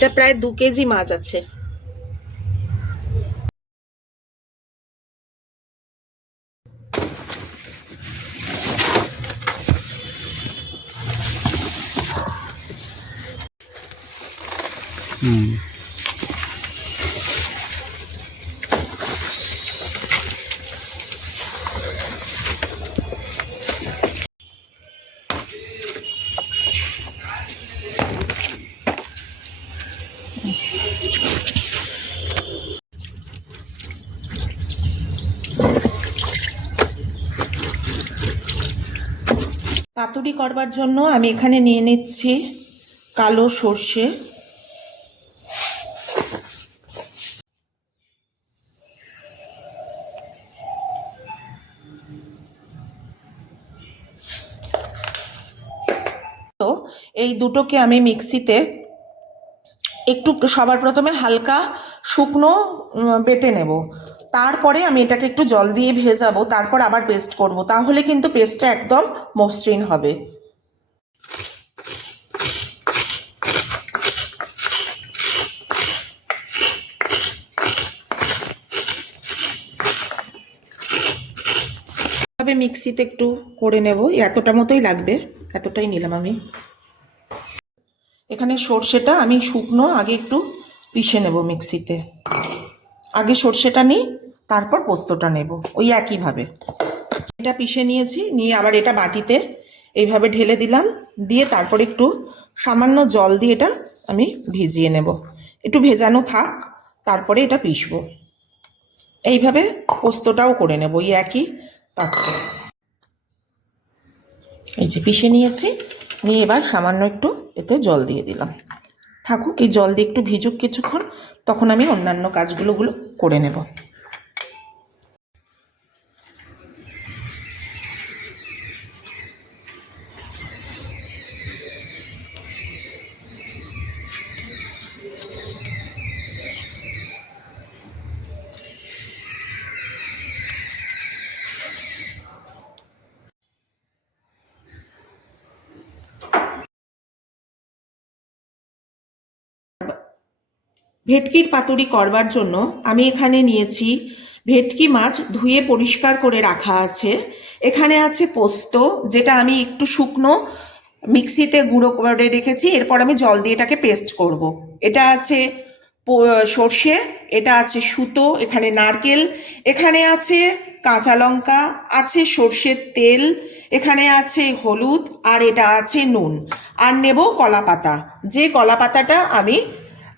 এটা প্রায় দু কেজি মাছ আছে। হুম। পাতুরি করবার জন্য আমি এখানে নিয়ে নিচ্ছি কালো সর্ষে। তো এই দুটোকে আমি মিক্সিতে একটু সবার প্রথমে হালকা শুকনো বেটে নেব। তারপরে আমি এটাকে একটু জল দিয়ে ভেজাবো, তারপর আবার পেস্ট করব। তাহলে কিন্তু পেস্টটা একদম মসৃণ হবে। মিক্সিতে একটু করে নেব, এতটা মতোই লাগবে, এতটাই নিলাম আমি। এখানে সর্ষেটা আমি শুকনো আগে একটু পিষে নেব মিক্সিতে। আগে সর্ষেটা নিই, তারপর পোস্তটা নেব, ওই একইভাবে। এটা পিষে নিয়েছি, নিয়ে আবার এটা বাটিতে এইভাবে ঢেলে দিলাম, দিয়ে তারপর একটু সামান্য জল দিয়ে এটা আমি ভিজিয়ে নেব। একটু ভেজানো থাক, তারপরে এটা পিষবো। এইভাবে পোস্তটাও করে নেব, ওই একই পাত্রে। এই যে পিষে নিয়েছি নিয়ে এবার সামান্য একটু এতে জল দিয়ে দিলাম। থাকুক, এই জল দিয়ে একটু ভিজুক কিছুক্ষণ, তখন আমি অন্যান্য কাজগুলোগুলো করে নেব। ভেটকির পাতুরি করবার জন্য আমি এখানে নিয়েছি ভেটকি মাছ ধুয়ে পরিষ্কার করে রাখা আছে। এখানে আছে পোস্ত, যেটা আমি একটু শুকনো মিক্সিতে গুঁড়ো করে রেখেছি। এরপর আমি জল দিয়ে এটাকে পেস্ট করব। এটা আছে সর্ষে, এটা আছে সুতো, এখানে নারকেল, এখানে আছে কাঁচা লঙ্কা, আছে সর্ষের তেল, এখানে আছে হলুদ, আর এটা আছে নুন। আর নেব কলা পাতা যে কলা পাতাটা আমি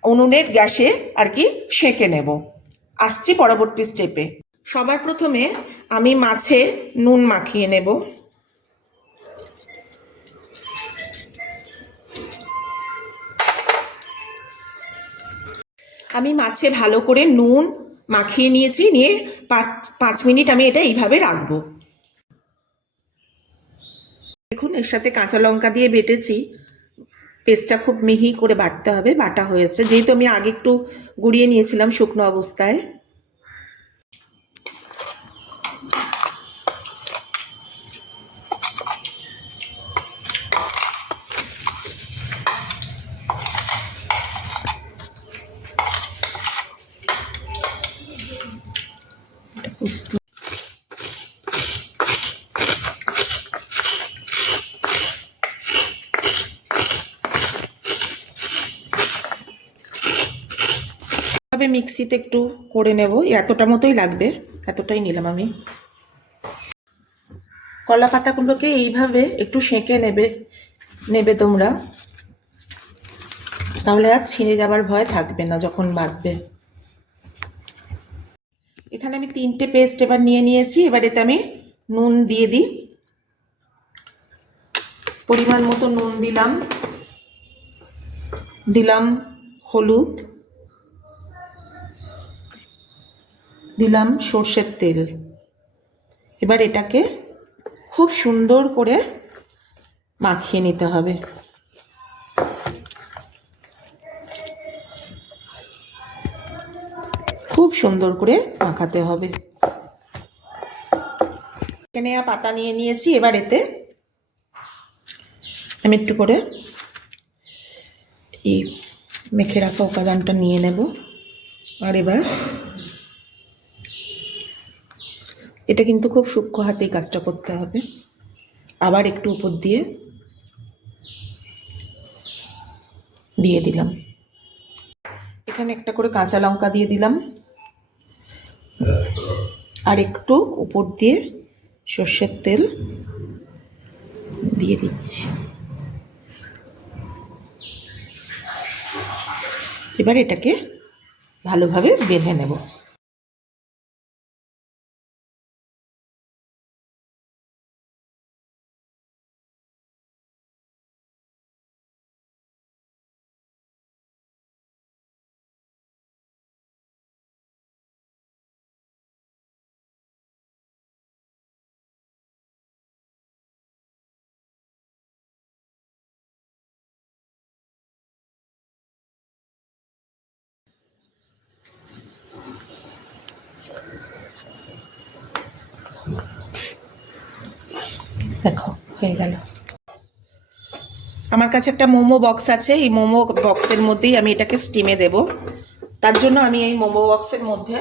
উনুনের গ্যাসে আর কি সেঁকে নেব। আসছি পরবর্তী স্টেপে সবার প্রথমে আমি মাছে নুন মাখিয়ে নেব। আমি মাছে ভালো করে নুন মাখিয়ে নিয়েছি, নিয়ে পাঁচ পাঁচ মিনিট আমি এটা এইভাবে রাখব। দেখুন, এর সাথে কাঁচা লঙ্কা দিয়ে বেটেছি। পেস্টটা খুব মিহি করে বাটতে হবে, বাটা হয়েছে। যেহেতু আমি আগে একটু গুঁড়িয়ে নিয়েছিলাম শুকনো অবস্থায়। তবে মিক্সিতে একটু করে নেব। এতটা মতোই লাগবে, এতটাই নিলাম আমি। কলা পাতাগুলোকে এইভাবে একটু সেঁকে নেবে নেবে তোমরা। তাহলে আর ছিঁড়ে যাবার ভয় থাকবে না যখন বাঁধবে। এখানে আমি তিনটে পেস্ট এবার নিয়ে নিয়েছি। এবার এতে আমি নুন দিয়ে দিই। পরিমাণ মতো নুন দিলাম। দিলাম হলুদ। দিলাম সর্ষের তেল। এবার এটাকে খুব সুন্দর করে মাখিয়ে নিতে হবে। খুব সুন্দর করে মাখাতে হবে। এখানে পাতা নিয়ে নিয়েছি, এবার এতে আমি একটু করে এই মেখে রাখা উপাদানটা নিয়ে নেব। আর এবার এটা কিন্তু খুব সূক্ষ্ম হাতেই কাজটা করতে হবে। আবার একটু উপর দিয়ে দিয়ে দিলাম। এখানে একটা করে কাঁচা লঙ্কা দিয়ে দিলাম। আর একটু উপর দিয়ে সর্ষের তেল দিয়ে দিচ্ছি। এবার এটাকে ভালোভাবে বেঁধে নেব। দেখো হয়ে গেল। আমার কাছে একটা মোমো বক্স আছে এই মোমো বক্সের মধ্যেই আমি এটাকে স্টিমে দেব। তার জন্য আমি এই মোমো বক্সের মধ্যে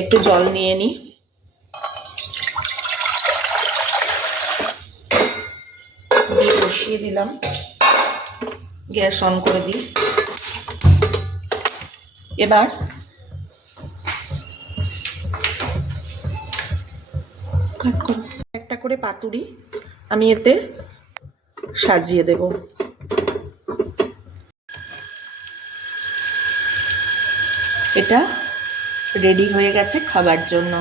একটু জল নিয়ে নিই। দিয়ে বসিয়ে দিলাম। গ্যাস অন করে দিই। এবার কাট করো। করে পাতুরি আমি এতে সাজিয়ে দেব। এটা রেডি হয়ে গেছে খাবার জন্য।